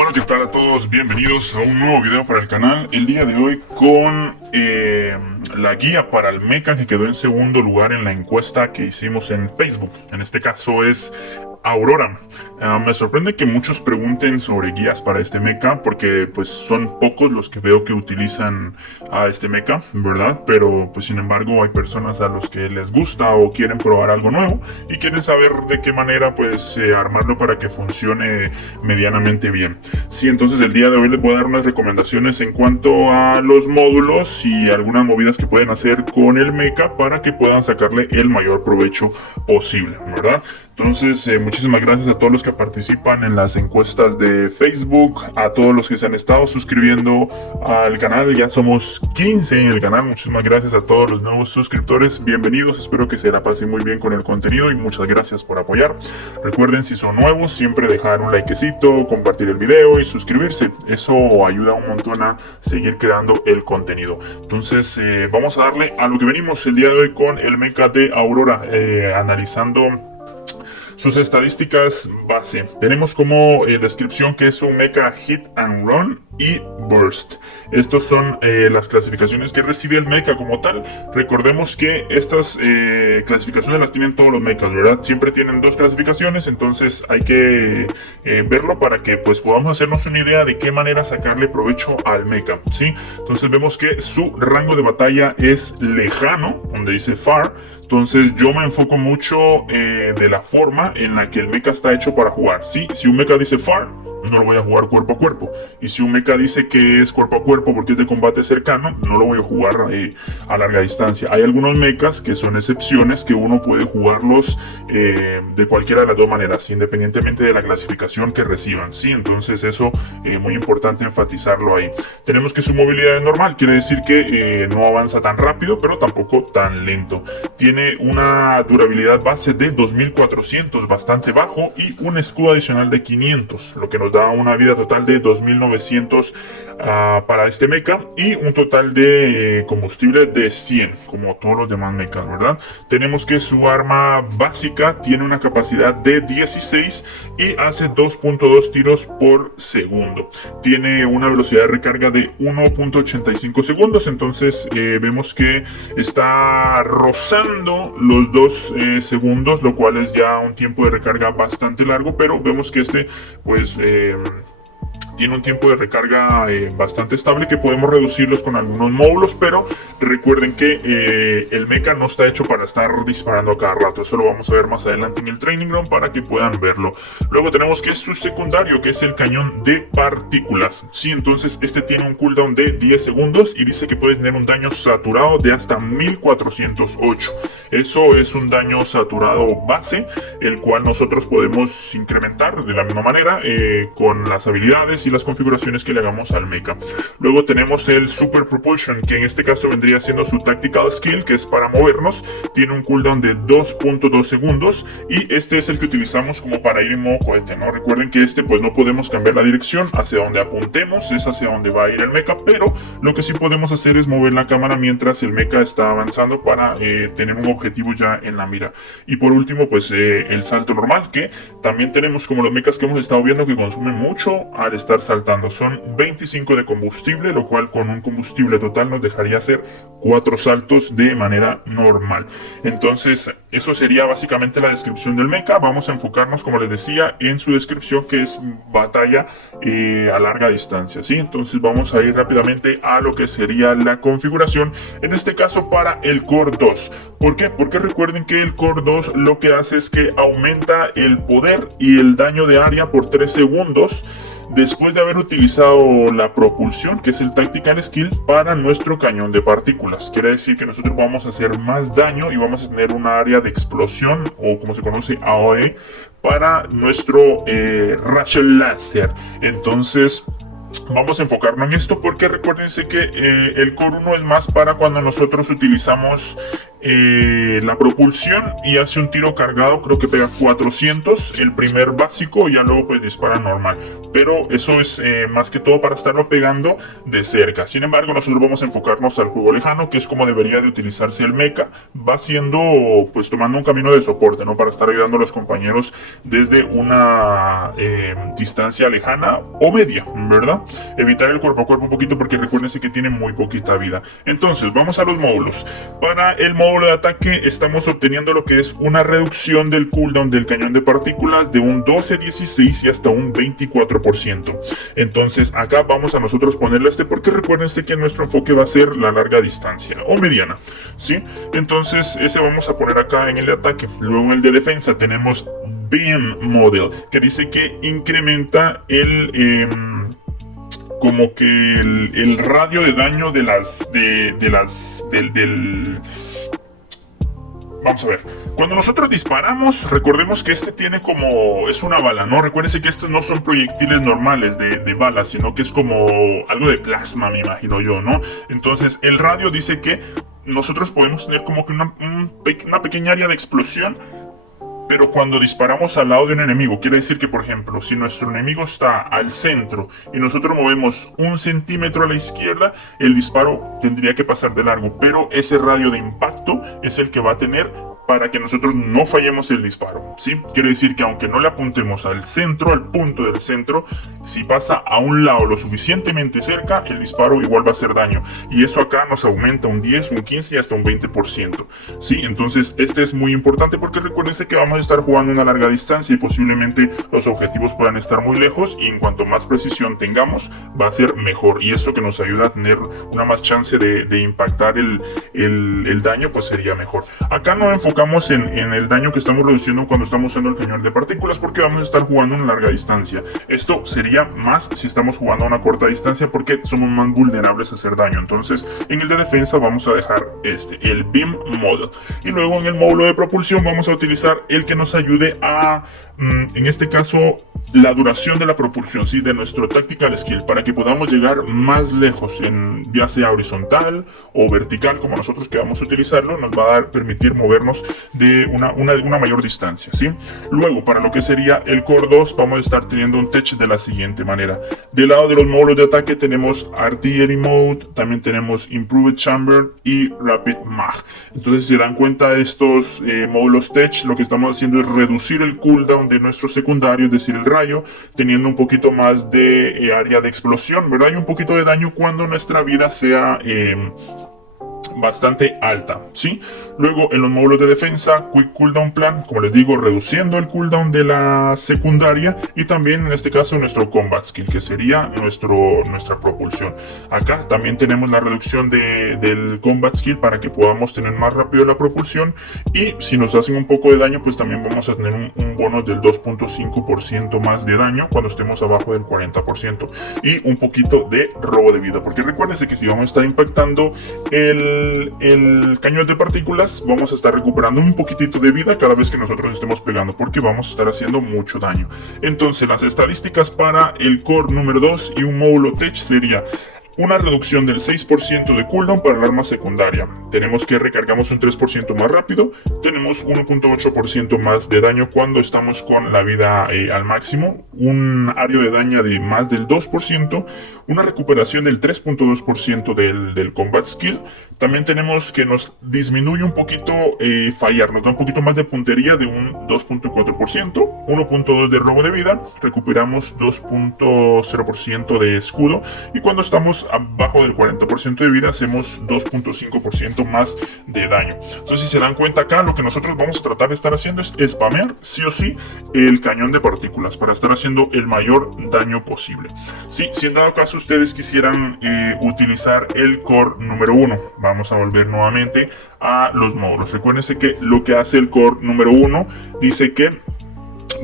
Hola, ¿qué tal a todos? Bienvenidos a un nuevo video para el canal. El día de hoy con la guía para el mecha que quedó en segundo lugar en la encuesta que hicimos en Facebook. En este caso es Aurora. Me sorprende que muchos pregunten sobre guías para este mecha porque pues son pocos los que veo que utilizan a este mecha, ¿verdad? Pero pues sin embargo hay personas a los que les gusta o quieren probar algo nuevo y quieren saber de qué manera pues armarlo para que funcione medianamente bien. Sí, entonces el día de hoy les voy a dar unas recomendaciones en cuanto a los módulos y algunas movidas que pueden hacer con el mecha para que puedan sacarle el mayor provecho posible, ¿verdad? Entonces, muchísimas gracias a todos los que participan en las encuestas de Facebook, a todos los que se han estado suscribiendo al canal. Ya somos 15 en el canal. Muchísimas gracias a todos los nuevos suscriptores. Bienvenidos, espero que se la pasen muy bien con el contenido y muchas gracias por apoyar. Recuerden, si son nuevos, siempre dejar un likecito, compartir el video y suscribirse. Eso ayuda un montón a seguir creando el contenido. Entonces, vamos a darle a lo que venimos el día de hoy con el mecha de Aurora, analizando sus estadísticas base. Tenemos como descripción que es un mecha hit and run y burst. Estos son las clasificaciones que recibe el mecha como tal. Recordemos que estas clasificaciones las tienen todos los mechas, ¿verdad? Siempre tienen dos clasificaciones, entonces hay que verlo para que pues podamos hacernos una idea de qué manera sacarle provecho al mecha, ¿sí? Entonces vemos que su rango de batalla es lejano, donde dice far. Entonces yo me enfoco mucho de la forma en la que el mecha está hecho para jugar, ¿sí? Si un mecha dice far, no lo voy a jugar cuerpo a cuerpo. Y si un mecha dice que es cuerpo a cuerpo porque es de combate cercano, no lo voy a jugar a larga distancia. Hay algunos mechas que son excepciones que uno puede jugarlos de cualquiera de las dos maneras, independientemente de la clasificación que reciban, ¿sí? Entonces eso es muy importante enfatizarlo ahí. Tenemos que su movilidad es normal, quiere decir que no avanza tan rápido, pero tampoco tan lento. Tiene una durabilidad base de 2400, bastante bajo, y un escudo adicional de 500, lo que nos da una vida total de 2900 para este mecha y un total de combustible de 100, como todos los demás mechas, ¿verdad? Tenemos que su arma básica tiene una capacidad de 16 y hace 2.2 tiros por segundo. Tiene una velocidad de recarga de 1.85 segundos, entonces vemos que está rozando los 2 segundos, lo cual es ya un tiempo de recarga bastante largo, pero vemos que este pues tiene un tiempo de recarga bastante estable, que podemos reducirlos con algunos módulos, pero recuerden que el mecha no está hecho para estar disparando a cada rato. Eso lo vamos a ver más adelante en el training ground para que puedan verlo. Luego tenemos que es su secundario, que es el cañón de partículas. Sí, entonces este tiene un cooldown de 10 segundos y dice que puede tener un daño saturado de hasta 1408. Eso es un daño saturado base, el cual nosotros podemos incrementar de la misma manera con las habilidades y las configuraciones que le hagamos al mecha. Luego tenemos el Super Propulsion, que en este caso vendría siendo su Tactical Skill, que es para movernos. Tiene un cooldown de 2.2 segundos y este es el que utilizamos como para ir en modo cohete, ¿no? Recuerden que este pues no podemos cambiar la dirección hacia donde apuntemos, es hacia donde va a ir el mecha, pero lo que sí podemos hacer es mover la cámara mientras el mecha está avanzando para tener un objetivo ya en la mira. Y por último pues el salto normal, que también tenemos como los mechas que hemos estado viendo que consumen mucho al estar saltando. Son 25 de combustible, lo cual con un combustible total nos dejaría hacer 4 saltos de manera normal. Entonces eso sería básicamente la descripción del mecha. Vamos a enfocarnos, como les decía, en su descripción, que es batalla a larga distancia, ¿sí? Entonces vamos a ir rápidamente a lo que sería la configuración, en este caso para el Core 2. ¿Por qué? Porque recuerden que el Core 2 lo que hace es que aumenta el poder y el daño de área por 3 segundos después de haber utilizado la propulsión, que es el Tactical Skill, para nuestro cañón de partículas. Quiere decir que nosotros vamos a hacer más daño y vamos a tener una área de explosión, o como se conoce, AOE, para nuestro Rachel Laser. Entonces vamos a enfocarnos en esto porque recuérdense que el Core 1 es más para cuando nosotros utilizamos la propulsión y hace un tiro cargado, creo que pega 400 el primer básico y ya luego pues dispara normal, pero eso es más que todo para estarlo pegando de cerca. Sin embargo, nosotros vamos a enfocarnos al juego lejano, que es como debería de utilizarse el mecha, va siendo pues tomando un camino de soporte, ¿no? Para estar ayudando a los compañeros desde una distancia lejana o media, ¿verdad? Evitar el cuerpo a cuerpo un poquito porque recuérdense que tiene muy poquita vida. Entonces vamos a los módulos. Para el módulo de ataque estamos obteniendo lo que es una reducción del cooldown del cañón de partículas de un 12-16 y hasta un 24%. Entonces acá vamos a nosotros ponerle porque recuérdense que nuestro enfoque va a ser la larga distancia o mediana, ¿sí? Entonces ese vamos a poner acá en el de ataque. Luego en el de defensa tenemos Beam Model, que dice que incrementa como que el radio de daño vamos a ver, cuando nosotros disparamos, recordemos que este tiene como, es una bala, ¿no? Recuérdense que estos no son proyectiles normales de balas, sino que es como algo de plasma, me imagino yo, ¿no? Entonces el radio dice que nosotros podemos tener como que una pequeña área de explosión, pero cuando disparamos al lado de un enemigo, quiere decir que, por ejemplo, si nuestro enemigo está al centro y nosotros movemos 1 centímetro a la izquierda, el disparo tendría que pasar de largo, pero ese radio de impacto es el que va a tener para que nosotros no fallemos el disparo, ¿sí? Quiere decir que aunque no le apuntemos al centro, al punto del centro, si pasa a un lado lo suficientemente cerca, el disparo igual va a hacer daño. Y eso acá nos aumenta un 10, un 15 y hasta un 20%, ¿sí? Entonces este es muy importante porque recuérdense que vamos a estar jugando una larga distancia y posiblemente los objetivos puedan estar muy lejos, y en cuanto más precisión tengamos, va a ser mejor. Y esto que nos ayuda a tener una más chance de impactar el daño, pues sería mejor. Acá no enfocamos en el daño que estamos reduciendo cuando estamos usando el cañón de partículas, porque vamos a estar jugando a una larga distancia. Esto sería más si estamos jugando a una corta distancia porque somos más vulnerables a hacer daño. Entonces en el de defensa vamos a dejar el Beam Model, y luego en el módulo de propulsión vamos a utilizar el que nos ayude a en este caso la duración de la propulsión, ¿sí? De nuestro Tactical Skill, para que podamos llegar más lejos, ya sea horizontal o vertical, como nosotros queramos utilizarlo. Nos va a permitir movernos de una mayor distancia, ¿sí? Luego, para lo que sería el Core 2, vamos a estar teniendo un tech de la siguiente manera. Del lado de los módulos de ataque tenemos Artillery Mode, también tenemos Improved Chamber y Rapid Mag. Entonces, si se dan cuenta, estos módulos tech, lo que estamos haciendo es reducir el cooldown de nuestro secundario, es decir, el rayo, teniendo un poquito más de área de explosión, ¿verdad? Y un poquito de daño cuando nuestra vida sea bastante alta, ¿sí? Luego en los módulos de defensa, Quick Cooldown Plan, como les digo, reduciendo el cooldown de la secundaria, y también en este caso nuestro Combat Skill, que sería nuestra propulsión. Acá también tenemos la reducción del Combat Skill para que podamos tener más rápido la propulsión, y si nos hacen un poco de daño, pues también vamos a tener un bono del 2.5% más de daño cuando estemos abajo del 40%, y un poquito de robo de vida, porque recuérdense que si vamos a estar impactando el cañón de partículas, vamos a estar recuperando un poquitito de vida cada vez que nosotros estemos pegando, porque vamos a estar haciendo mucho daño. Entonces las estadísticas para el Core número 2 y un módulo Tech sería una reducción del 6% de cooldown para el arma secundaria. Tenemos que recargamos un 3% más rápido. Tenemos 1.8% más de daño cuando estamos con la vida al máximo. Un área de daño de más del 2%. Una recuperación del 3.2% del Combat Skill. También tenemos que nos disminuye un poquito fallar. Nos da un poquito más de puntería de un 2.4%. 1.2% de robo de vida. Recuperamos 2.0% de escudo. Y cuando estamos abajo del 40% de vida, hacemos 2.5% más de daño. Entonces, si se dan cuenta acá, lo que nosotros vamos a tratar de estar haciendo es spamear sí o sí el cañón de partículas para estar haciendo el mayor daño posible. Sí, si en dado caso ustedes quisieran utilizar el Core número 1, vamos a volver nuevamente a los módulos. Recuérdense que lo que hace el Core número 1 dice que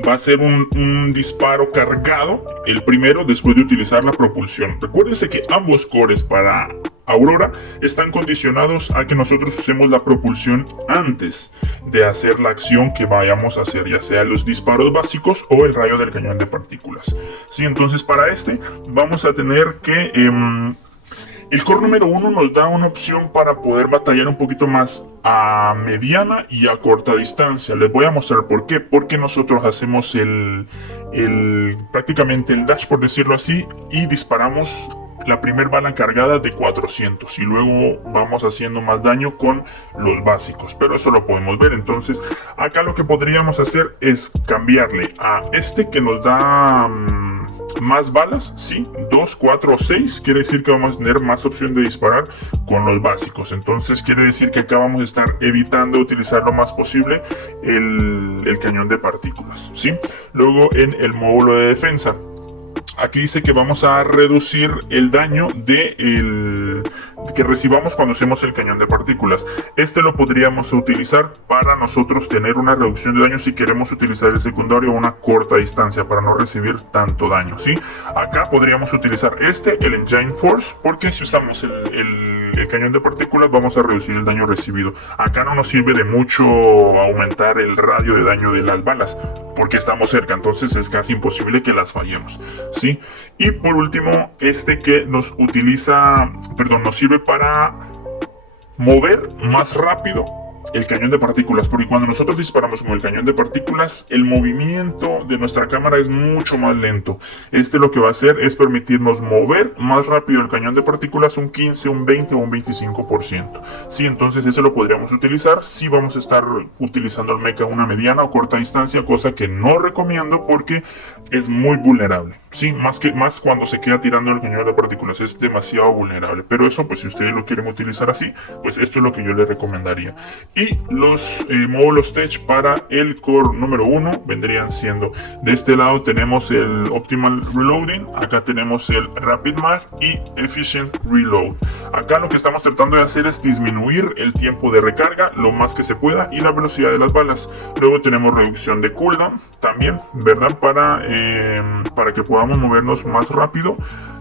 va a ser un disparo cargado, el primero, después de utilizar la propulsión. Recuérdense que ambos cores para Aurora están condicionados a que nosotros usemos la propulsión antes de hacer la acción que vayamos a hacer, ya sea los disparos básicos o el rayo del cañón de partículas. Sí, entonces para este vamos a tener que El core número 1 nos da una opción para poder batallar un poquito más a mediana y a corta distancia. Les voy a mostrar por qué. Porque nosotros hacemos prácticamente el dash, por decirlo así, y disparamos la primer bala cargada de 400 y luego vamos haciendo más daño con los básicos, pero eso lo podemos ver. Entonces acá lo que podríamos hacer es cambiarle a este que nos da más balas, sí, 2, 4 o 6, quiere decir que vamos a tener más opción de disparar con los básicos. Entonces quiere decir que acá vamos a estar evitando utilizar lo más posible el cañón de partículas, sí. Luego en el módulo de defensa, aquí dice que vamos a reducir el daño que recibamos cuando hacemos el cañón de partículas. Este lo podríamos utilizar para nosotros tener una reducción de daño si queremos utilizar el secundario a una corta distancia para no recibir tanto daño, ¿sí? Acá podríamos utilizar el Engine Force, porque si usamos el cañón de partículas vamos a reducir el daño recibido. Acá no nos sirve de mucho aumentar el radio de daño de las balas porque estamos cerca, entonces es casi imposible que las fallemos, ¿sí? Y por último, que nos sirve para mover más rápido el cañón de partículas, porque cuando nosotros disparamos con el cañón de partículas, el movimiento de nuestra cámara es mucho más lento. Lo que va a hacer es permitirnos mover más rápido el cañón de partículas un 15, un 20 o un 25%. Sí, entonces ese lo podríamos utilizar si vamos a estar utilizando el mecha a una mediana o corta distancia, cosa que no recomiendo porque es muy vulnerable. Sí, más cuando se queda tirando el cañón de partículas, es demasiado vulnerable. Pero eso, pues si ustedes lo quieren utilizar así, pues esto es lo que yo les recomendaría. Y los módulos Tech para el core número 1 vendrían siendo: de este lado tenemos el Optimal Reloading, acá tenemos el Rapid Mag y Efficient Reload. Acá lo que estamos tratando de hacer es disminuir el tiempo de recarga lo más que se pueda y la velocidad de las balas. Luego tenemos reducción de cooldown también, ¿verdad? Para que podamos movernos más rápido.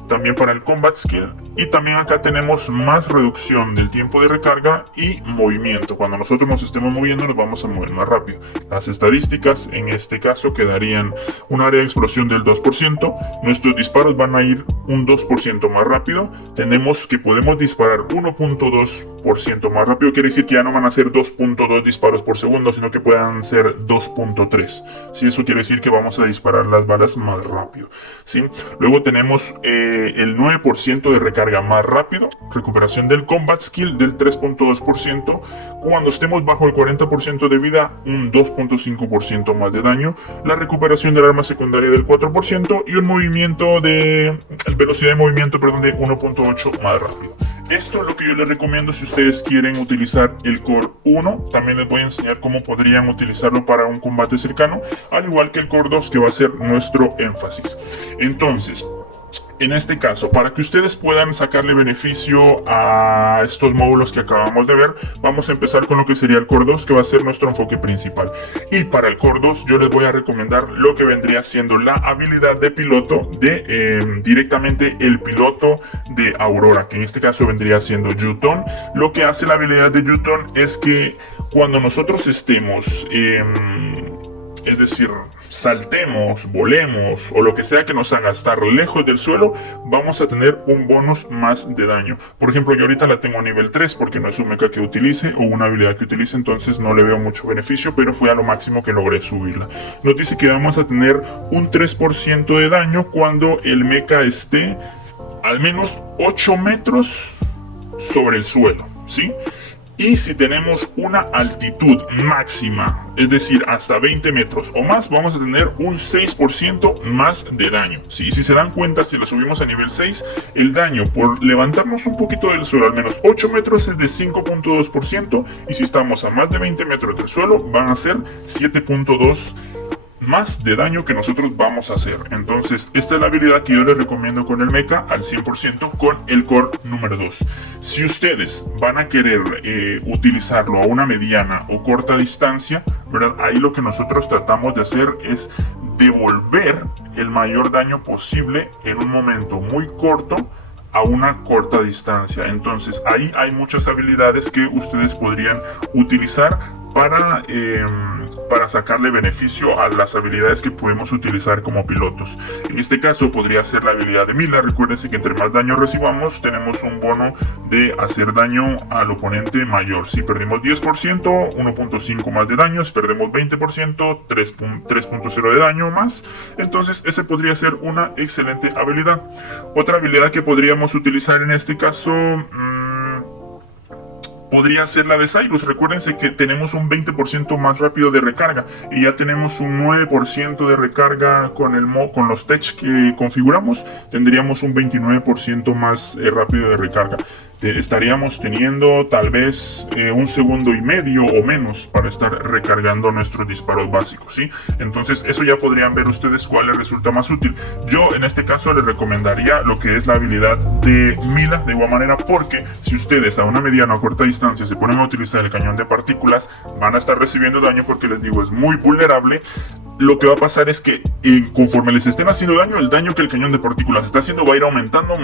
También para el Combat Skill, y también acá tenemos más reducción del tiempo de recarga y movimiento. Cuando nosotros nos estemos moviendo nos vamos a mover más rápido. Las estadísticas en este caso quedarían un área de explosión del 2%, nuestros disparos van a ir un 2% más rápido, podemos disparar 1.2% más rápido, quiere decir que ya no van a ser 2.2 disparos por segundo, sino que puedan ser 2.3. ¿Sí? Eso quiere decir que vamos a disparar las balas más rápido, ¿sí? Luego tenemos el 9% de recarga más rápido, recuperación del Combat Skill del 3.2%, cuando estemos bajo el 40% de vida un 2.5% más de daño, la recuperación del arma secundaria del 4% y un velocidad de movimiento de 1.8 más rápido. Esto es lo que yo les recomiendo si ustedes quieren utilizar el Core 1. También les voy a enseñar cómo podrían utilizarlo para un combate cercano, al igual que el Core 2, que va a ser nuestro énfasis. Entonces, en este caso, para que ustedes puedan sacarle beneficio a estos módulos que acabamos de ver, vamos a empezar con lo que sería el Core 2, que va a ser nuestro enfoque principal. Y para el Core 2 yo les voy a recomendar lo que vendría siendo la habilidad de piloto de directamente el piloto de Aurora, que en este caso vendría siendo Yuton. Lo que hace la habilidad de Yuton es que cuando nosotros estemos, es decir, saltemos, volemos o lo que sea que nos haga estar lejos del suelo, vamos a tener un bonus más de daño. Por ejemplo, yo ahorita la tengo a nivel 3 porque no es un mecha que utilice o una habilidad que utilice, entonces no le veo mucho beneficio, pero fue a lo máximo que logré subirla. Nos dice que vamos a tener un 3% de daño cuando el mecha esté al menos 8 metros sobre el suelo, ¿sí? Y si tenemos una altitud máxima, es decir, hasta 20 metros o más, vamos a tener un 6% más de daño. ¿Sí? Si se dan cuenta, si lo subimos a nivel 6, el daño por levantarnos un poquito del suelo, al menos 8 metros, es de 5.2%. Y si estamos a más de 20 metros del suelo, van a ser 7.2% más de daño que nosotros vamos a hacer. Entonces esta es la habilidad que yo les recomiendo con el mecha al 100% con el Core número 2. Si ustedes van a querer utilizarlo a una mediana o corta distancia, ¿verdad? Ahí lo que nosotros tratamos de hacer es devolver el mayor daño posible en un momento muy corto a una corta distancia. Entonces ahí hay muchas habilidades que ustedes podrían utilizar para para sacarle beneficio a las habilidades que podemos utilizar como pilotos. En este caso podría ser la habilidad de Mila. Recuérdense que entre más daño recibamos tenemos un bono de hacer daño al oponente mayor. Si perdimos 10%, 1.5 más de daño. Si perdemos 20%, 3.0 de daño más. Entonces ese podría ser una excelente habilidad. Otra habilidad que podríamos utilizar en este caso podría ser la de Cyrus. Recuérdense que tenemos un 20% más rápido de recarga y ya tenemos un 9% de recarga con los tech que configuramos. Tendríamos un 29% más rápido de recarga. Estaríamos teniendo tal vez 1,5 segundos o menos para estar recargando nuestros disparos básicos, ¿sí? Entonces eso ya podrían ver ustedes cuál les resulta más útil. Yo en este caso les recomendaría lo que es la habilidad de Mila de igual manera, porque si ustedes a una mediana o corta distancia se ponen a utilizar el cañón de partículas, van a estar recibiendo daño porque les digo, es muy vulnerable. Lo que va a pasar es que conforme les estén haciendo daño, el daño que el cañón de partículas está haciendo va a ir aumentando.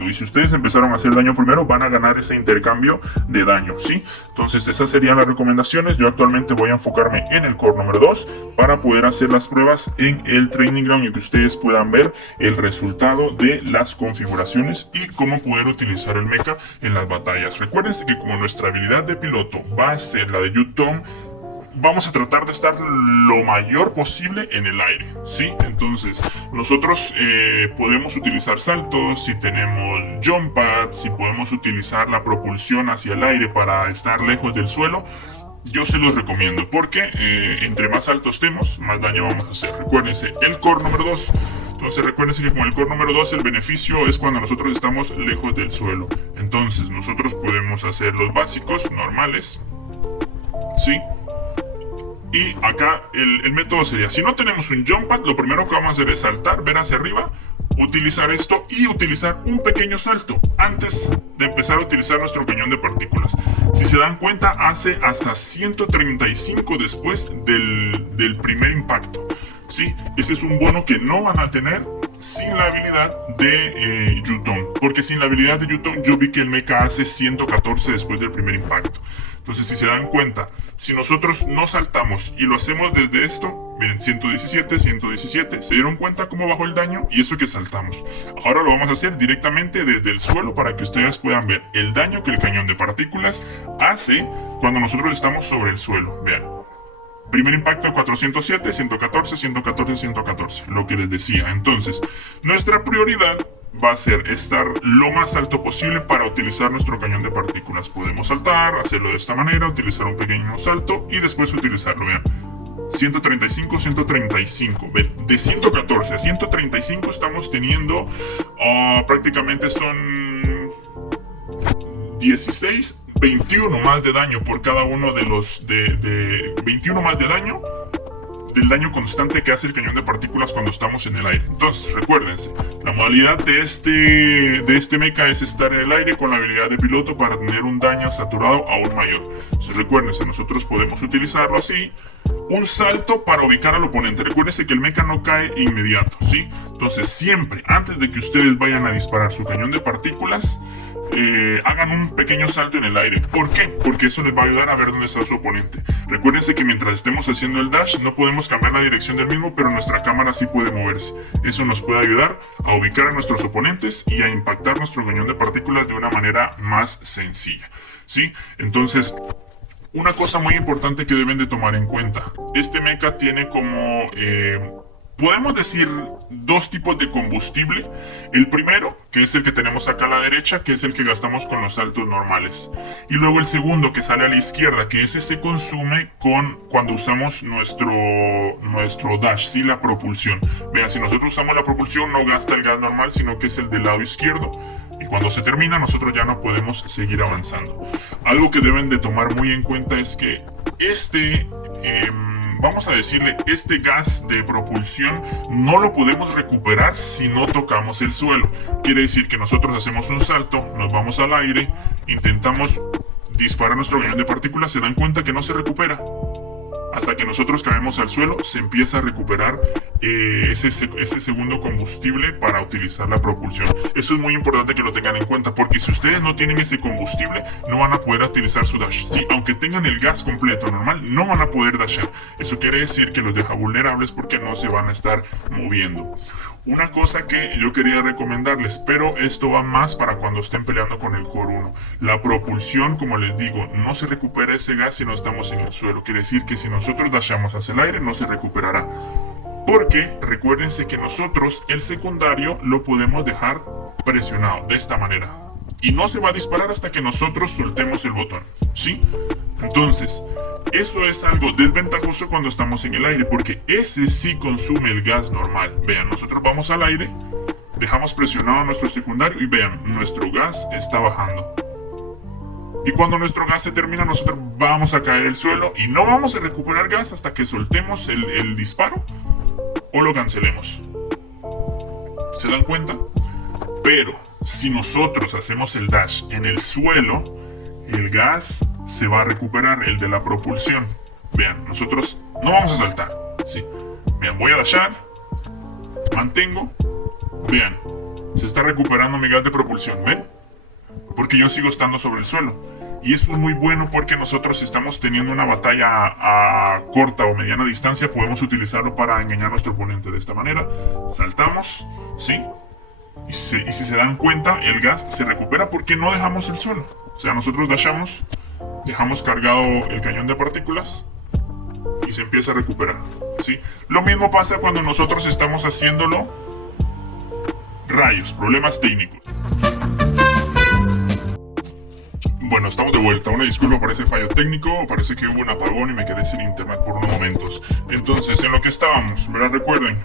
Y si ustedes empezaron a hacer daño primero, van a ganar ese intercambio de daño, ¿sí? Entonces esas serían las recomendaciones. Yo actualmente voy a enfocarme en el core número 2 para poder hacer las pruebas en el training ground y que ustedes puedan ver el resultado de las configuraciones y cómo poder utilizar el mecha en las batallas. Recuérdense que como nuestra habilidad de piloto va a ser la de Yutong, vamos a tratar de estar lo mayor posible en el aire, ¿sí? Entonces, nosotros podemos utilizar saltos, si tenemos jump pads, si podemos utilizar la propulsión hacia el aire para estar lejos del suelo. Yo se los recomiendo porque entre más altos estemos, más daño vamos a hacer. Recuérdense, el core número 2. Entonces recuérdense que con el core número 2 el beneficio es cuando nosotros estamos lejos del suelo. Entonces nosotros podemos hacer los básicos normales, ¿sí? Y acá el método sería, si no tenemos un jump pad, lo primero que vamos a hacer es saltar, ver hacia arriba, utilizar esto y utilizar un pequeño salto antes de empezar a utilizar nuestro cañón de partículas. Si se dan cuenta, hace hasta 135 después del primer impacto, ¿sí? Ese es un bono que no van a tener sin la habilidad de Yutong, porque sin la habilidad de Yutong yo vi que el mecha hace 114 después del primer impacto. Entonces, si se dan cuenta, si nosotros no saltamos y lo hacemos desde esto, miren, 117, 117, ¿se dieron cuenta cómo bajó el daño? Y eso que saltamos. Ahora lo vamos a hacer directamente desde el suelo para que ustedes puedan ver el daño que el cañón de partículas hace cuando nosotros estamos sobre el suelo. Vean. Primer impacto 407, 114, 114, 114, lo que les decía. Entonces, nuestra prioridad va a ser estar lo más alto posible para utilizar nuestro cañón de partículas. Podemos saltar, hacerlo de esta manera, utilizar un pequeño salto y después utilizarlo. Vean, 135, 135. Ven, de 114 a 135 estamos teniendo prácticamente son 16, 21 más de daño por cada uno de los 21 más de daño del daño constante que hace el cañón de partículas cuando estamos en el aire. Entonces recuérdense, la modalidad de este mecha es estar en el aire con la habilidad de piloto para tener un daño saturado aún mayor. Entonces recuérdense, nosotros podemos utilizarlo así, un salto para ubicar al oponente. Recuérdense que el mecha no cae inmediato, ¿sí? Entonces siempre, antes de que ustedes vayan a disparar su cañón de partículas, hagan un pequeño salto en el aire. ¿Por qué? Porque eso les va a ayudar a ver dónde está su oponente. Recuérdense que mientras estemos haciendo el dash no podemos cambiar la dirección del mismo, pero nuestra cámara sí puede moverse. Eso nos puede ayudar a ubicar a nuestros oponentes y a impactar nuestro cañón de partículas de una manera más sencilla, ¿sí? Entonces, una cosa muy importante que deben de tomar en cuenta, este mecha tiene como podemos decir dos tipos de combustible. El primero, que es el que tenemos acá a la derecha, que es el que gastamos con los saltos normales. Y luego el segundo, que sale a la izquierda, que ese se consume cuando usamos nuestro dash, ¿sí? La propulsión. Vean, si nosotros usamos la propulsión no gasta el gas normal, sino que es el del lado izquierdo. Y cuando se termina, nosotros ya no podemos seguir avanzando. Algo que deben de tomar muy en cuenta es que vamos a decirle, este gas de propulsión no lo podemos recuperar si no tocamos el suelo. Quiere decir que nosotros hacemos un salto, nos vamos al aire, intentamos disparar nuestro cañón de partículas, se dan cuenta que no se recupera. hasta que nosotros caemos al suelo, se empieza a recuperar ese segundo combustible para utilizar la propulsión. Eso es muy importante que lo tengan en cuenta, porque si ustedes no tienen ese combustible, no van a poder utilizar su dash. Sí, aunque tengan el gas completo normal, no van a poder dashar. Eso quiere decir que los deja vulnerables porque no se van a estar moviendo. Una cosa que yo quería recomendarles, pero esto va más para cuando estén peleando con el Core 1. La propulsión, como les digo, no se recupera ese gas si no estamos en el suelo. Quiere decir que si nosotros dashamos hacia el aire, no se recuperará. Porque recuérdense que nosotros el secundario lo podemos dejar presionado de esta manera. Y no se va a disparar hasta que nosotros soltemos el botón. ¿Sí? Entonces, eso es algo desventajoso cuando estamos en el aire, porque ese sí consume el gas normal. Vean, nosotros vamos al aire, dejamos presionado a nuestro secundario y vean, nuestro gas está bajando. Y cuando nuestro gas se termina, nosotros vamos a caer al suelo y no vamos a recuperar gas hasta que soltemos el disparo o lo cancelemos. ¿Se dan cuenta? Pero si nosotros hacemos el dash en el suelo, el gas se va a recuperar, el de la propulsión. Vean, nosotros no vamos a saltar. Sí. Vean, voy a dashar, mantengo. Vean, se está recuperando mi gas de propulsión. ¿Ven? Porque yo sigo estando sobre el suelo. Y eso es muy bueno porque nosotros estamos teniendo una batalla a corta o mediana distancia, podemos utilizarlo para engañar a nuestro oponente de esta manera. Saltamos, ¿sí? Y si se dan cuenta, el gas se recupera porque no dejamos el suelo. O sea, nosotros dashamos, dejamos cargado el cañón de partículas y se empieza a recuperar, ¿sí? Lo mismo pasa cuando nosotros estamos haciéndolo rayos, problemas técnicos. Bueno, estamos de vuelta. Una disculpa por ese fallo técnico. Parece que hubo un apagón y me quedé sin internet por unos momentos. Entonces, en lo que estábamos, ¿verdad? Recuerden,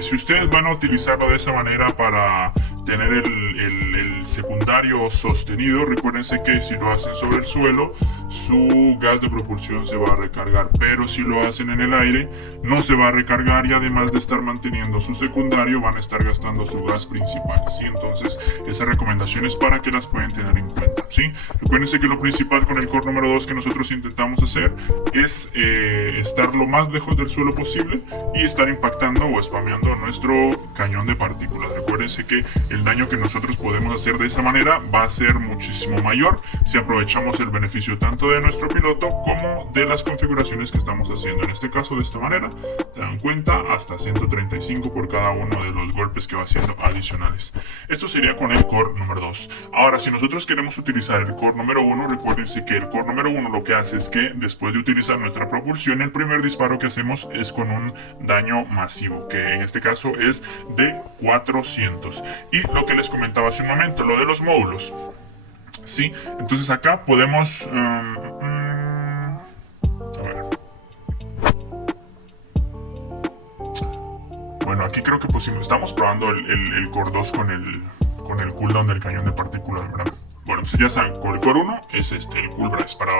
si ustedes van a utilizarlo de esa manera para tener el secundario sostenido, recuérdense que si lo hacen sobre el suelo, su gas de propulsión se va a recargar. Pero si lo hacen en el aire, no se va a recargar y además de estar manteniendo su secundario, van a estar gastando su gas principal, ¿sí? Entonces, esas recomendaciones para que las pueden tener en cuenta, ¿sí? Recuérdense que lo principal con el core número 2 que nosotros intentamos hacer es estar lo más lejos del suelo posible y estar impactando o spameando nuestro cañón de partículas. Recuérdense que el daño que nosotros podemos hacer de esa manera va a ser muchísimo mayor si aprovechamos el beneficio tanto de nuestro piloto como de las configuraciones que estamos haciendo. En este caso, de esta manera, se dan cuenta, hasta 135 por cada uno de los golpes que va haciendo adicionales. Esto sería con el core número 2. Ahora, si nosotros queremos utilizar el core número 1, recuérdense que el core número 1 lo que hace es que después de utilizar nuestra propulsión, el primer disparo que hacemos es con un daño masivo, que en este caso es de 400. Y lo que les comentaba hace un momento, lo de los módulos. Sí, entonces acá podemos... a ver. Bueno, aquí creo que pusimos... Estamos probando el core 2 con el cooldown del cañón de partículas, ¿verdad? Bueno, entonces ya saben, con el core 1 es el cool brace para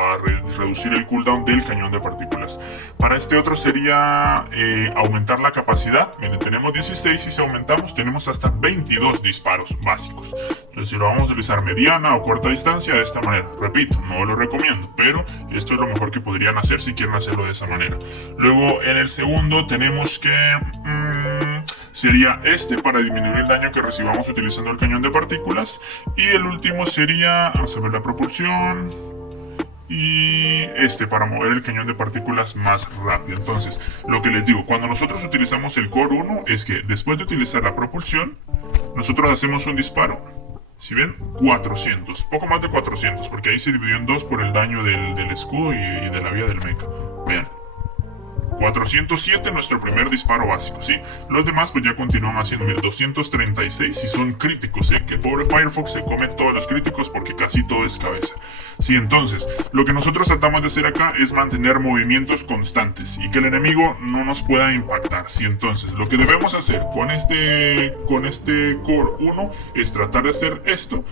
reducir el cooldown del cañón de partículas. Para este otro sería aumentar la capacidad. Miren, tenemos 16 y si aumentamos tenemos hasta 22 disparos básicos. Entonces si lo vamos a utilizar mediana o corta distancia de esta manera, repito, no lo recomiendo, pero esto es lo mejor que podrían hacer si quieren hacerlo de esa manera. Luego en el segundo tenemos que... sería para disminuir el daño que recibamos utilizando el cañón de partículas. Y el último sería, vamos a ver, la propulsión. Y para mover el cañón de partículas más rápido. Entonces, lo que les digo, cuando nosotros utilizamos el core 1 es que después de utilizar la propulsión, nosotros hacemos un disparo. Si ven, 400, poco más de 400, porque ahí se dividió en dos por el daño del escudo y de la vía del mecha. Vean. 407 nuestro primer disparo básico, ¿sí? Los demás pues ya continúan haciendo 1236 si son críticos, ¿eh? Que pobre Firefox se come todos los críticos porque casi todo es cabeza. Sí, entonces, lo que nosotros tratamos de hacer acá es mantener movimientos constantes y que el enemigo no nos pueda impactar. Sí, entonces, lo que debemos hacer con este core 1 es tratar de hacer esto,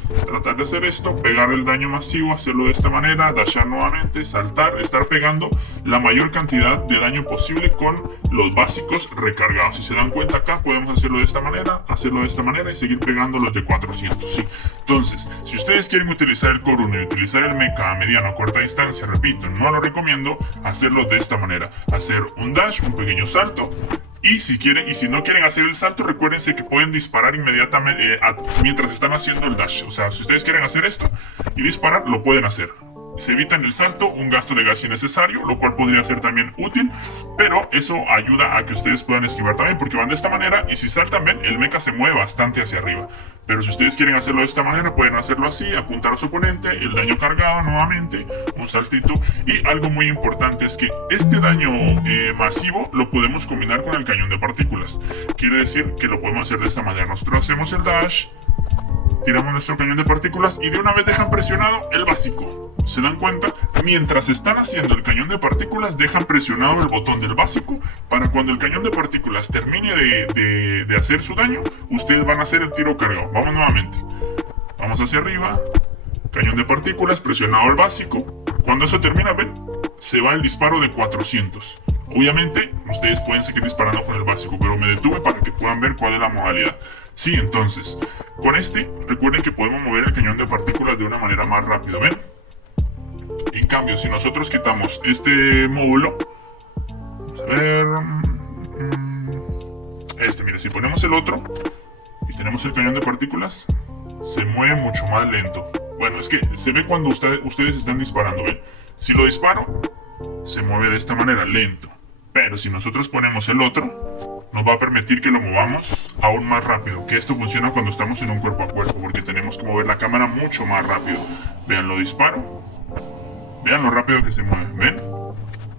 pegar el daño masivo, hacerlo de esta manera, dashar nuevamente, saltar, estar pegando la mayor cantidad de daño posible con los básicos recargados. Si se dan cuenta acá, podemos hacerlo de esta manera, y seguir pegando los de 400, ¿sí? Entonces, si ustedes quieren utilizar el Core 1 y utilizar el mecha a mediano o corta distancia, repito, no lo recomiendo hacerlo de esta manera. Hacer un dash, un pequeño salto. Y si no quieren hacer el salto, recuérdense que pueden disparar inmediatamente mientras están haciendo el dash. O sea, si ustedes quieren hacer esto y disparar, lo pueden hacer. Se evitan el salto, un gasto de gas innecesario, lo cual podría ser también útil, pero eso ayuda a que ustedes puedan esquivar también, porque van de esta manera y si saltan, ven, el mecha se mueve bastante hacia arriba. Pero si ustedes quieren hacerlo de esta manera, pueden hacerlo así, apuntar a su oponente, el daño cargado nuevamente, un saltito. Y algo muy importante es que este daño masivo lo podemos combinar con el cañón de partículas. Quiere decir que lo podemos hacer de esta manera. Nosotros hacemos el dash, tiramos nuestro cañón de partículas y de una vez dejan presionado el básico. ¿Se dan cuenta? Mientras están haciendo el cañón de partículas, dejan presionado el botón del básico para cuando el cañón de partículas termine de hacer su daño, ustedes van a hacer el tiro cargado. Vamos nuevamente. Vamos hacia arriba. Cañón de partículas, presionado el básico. Cuando eso termina, ven, se va el disparo de 400. Obviamente, ustedes pueden seguir disparando con el básico, pero me detuve para que puedan ver cuál es la modalidad. Sí, entonces, con este, recuerden que podemos mover el cañón de partículas de una manera más rápida, ¿ven? En cambio, si nosotros quitamos este módulo, vamos a ver, mire, si ponemos el otro y tenemos el cañón de partículas, se mueve mucho más lento. Bueno, es que se ve cuando ustedes están disparando, ¿ven? Si lo disparo, se mueve de esta manera, lento. Pero si nosotros ponemos el otro, nos va a permitir que lo movamos aún más rápido. Que esto funciona cuando estamos en un cuerpo a cuerpo, porque tenemos que mover la cámara mucho más rápido. Vean, lo disparo. Vean lo rápido que se mueve, ¿ven?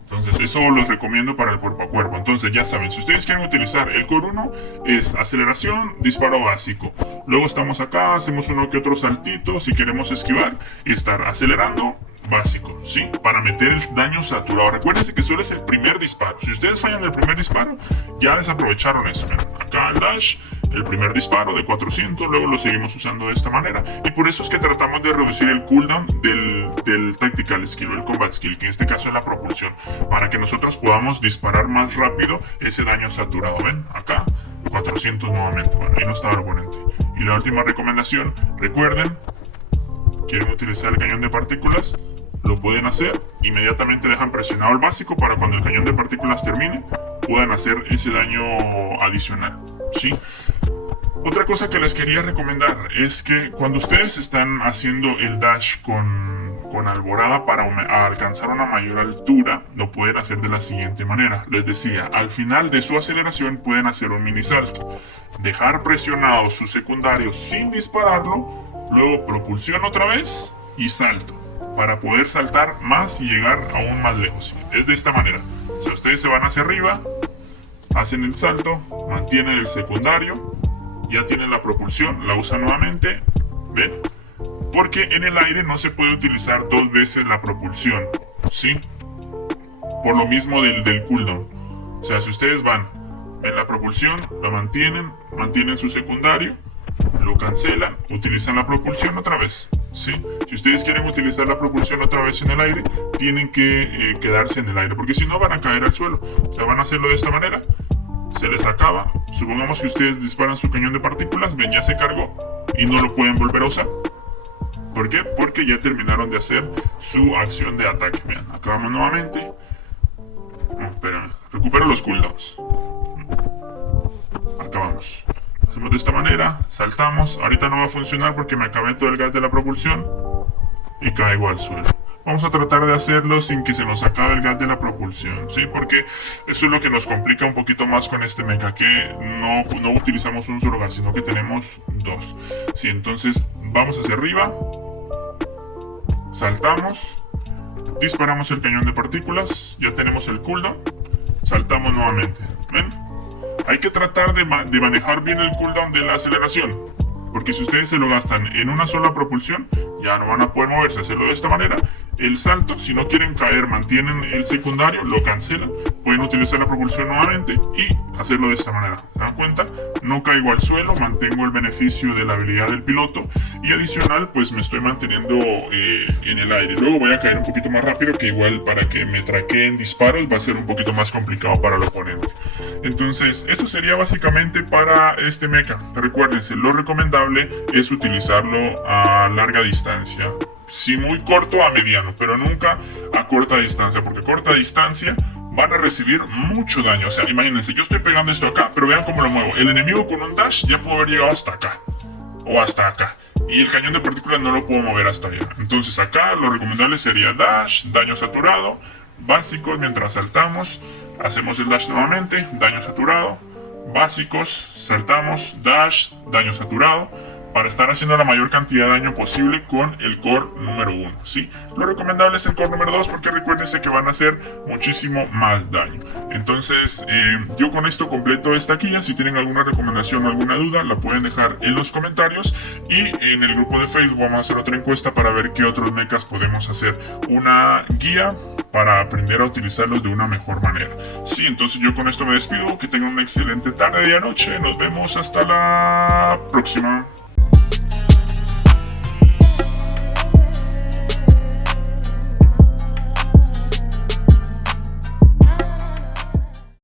Entonces eso los recomiendo para el cuerpo a cuerpo. Entonces ya saben, si ustedes quieren utilizar el Core 1, es aceleración, disparo básico. Luego estamos acá, hacemos uno que otro saltito si queremos esquivar y estar acelerando, básico, ¿sí? Para meter el daño saturado. Recuérdense que solo es el primer disparo. Si ustedes fallan el primer disparo, ya desaprovecharon eso. Miren, acá el dash, el primer disparo de 400, luego lo seguimos usando de esta manera. Y por eso es que tratamos de reducir el cooldown del Tactical Skill o el Combat Skill, que en este caso es la propulsión, para que nosotros podamos disparar más rápido ese daño saturado. ¿Ven? Acá, 400 nuevamente. Bueno, ahí no estaba el oponente. Y la última recomendación, recuerden, quieren utilizar el cañón de partículas, lo pueden hacer, inmediatamente dejan presionado el básico para cuando el cañón de partículas termine, puedan hacer ese daño adicional, ¿sí? Otra cosa que les quería recomendar es que cuando ustedes están haciendo el dash con alborada para alcanzar una mayor altura, lo pueden hacer de la siguiente manera. Les decía, al final de su aceleración pueden hacer un mini salto, dejar presionado su secundario sin dispararlo, luego propulsión otra vez y salto, para poder saltar más y llegar aún más lejos. Es de esta manera. O sea, ustedes se van hacia arriba, hacen el salto, mantienen el secundario, ya tienen la propulsión, la usan nuevamente, ¿ven? Porque en el aire no se puede utilizar dos veces la propulsión, ¿sí? Por lo mismo del cooldown. O sea, si ustedes van en la propulsión, lo mantienen su secundario, lo cancelan, utilizan la propulsión otra vez, ¿sí? Si ustedes quieren utilizar la propulsión otra vez en el aire, tienen que quedarse en el aire, porque si no van a caer al suelo. O sea, van a hacerlo de esta manera, se les acaba. Supongamos que ustedes disparan su cañón de partículas, ven, ya se cargó y no lo pueden volver a usar. ¿Por qué? Porque ya terminaron de hacer su acción de ataque. Vean, acabamos nuevamente. No, espérame, recupero los cooldowns. Acabamos. Hacemos de esta manera, saltamos. Ahorita no va a funcionar porque me acabé todo el gas de la propulsión y caigo al suelo. Vamos a tratar de hacerlo sin que se nos acabe el gas de la propulsión, ¿sí? Porque eso es lo que nos complica un poquito más con este mecha, que no utilizamos un solo gas, sino que tenemos dos, ¿sí? Entonces vamos hacia arriba, saltamos, disparamos el cañón de partículas, ya tenemos el cooldown, saltamos nuevamente, ¿ven? Hay que tratar de manejar bien el cooldown de la aceleración, porque si ustedes se lo gastan en una sola propulsión, ya no van a poder moverse. Hacerlo de esta manera el salto. Si no quieren caer, mantienen el secundario, lo cancelan, pueden utilizar la propulsión nuevamente y hacerlo de esta manera. ¿Se dan cuenta? No caigo al suelo, mantengo el beneficio de la habilidad del piloto y adicional pues me estoy manteniendo en el aire. Luego voy a caer un poquito más rápido, que igual para que me traqueen disparos va a ser un poquito más complicado para el oponente. Entonces esto sería básicamente para este mecha. Recuérdense, lo recomendable es utilizarlo a larga distancia. Sí, muy corto a mediano, pero nunca a corta distancia, porque a corta distancia van a recibir mucho daño. O sea, imagínense, yo estoy pegando esto acá, pero vean cómo lo muevo. El enemigo con un dash ya pudo haber llegado hasta acá o hasta acá, y el cañón de partículas no lo puedo mover hasta allá. Entonces acá lo recomendable sería dash, daño saturado, básicos mientras saltamos, hacemos el dash nuevamente, daño saturado, básicos, saltamos, dash, daño saturado, para estar haciendo la mayor cantidad de daño posible con el core número 1, ¿sí? Lo recomendable es el core número 2 porque recuérdense que van a hacer muchísimo más daño. Entonces, yo con esto completo esta guía. Si tienen alguna recomendación o alguna duda, la pueden dejar en los comentarios. Y en el grupo de Facebook vamos a hacer otra encuesta para ver qué otros mechas podemos hacer una guía para aprender a utilizarlos de una mejor manera. Sí, entonces yo con esto me despido. Que tengan una excelente tarde, día, noche. Nos vemos hasta la próxima.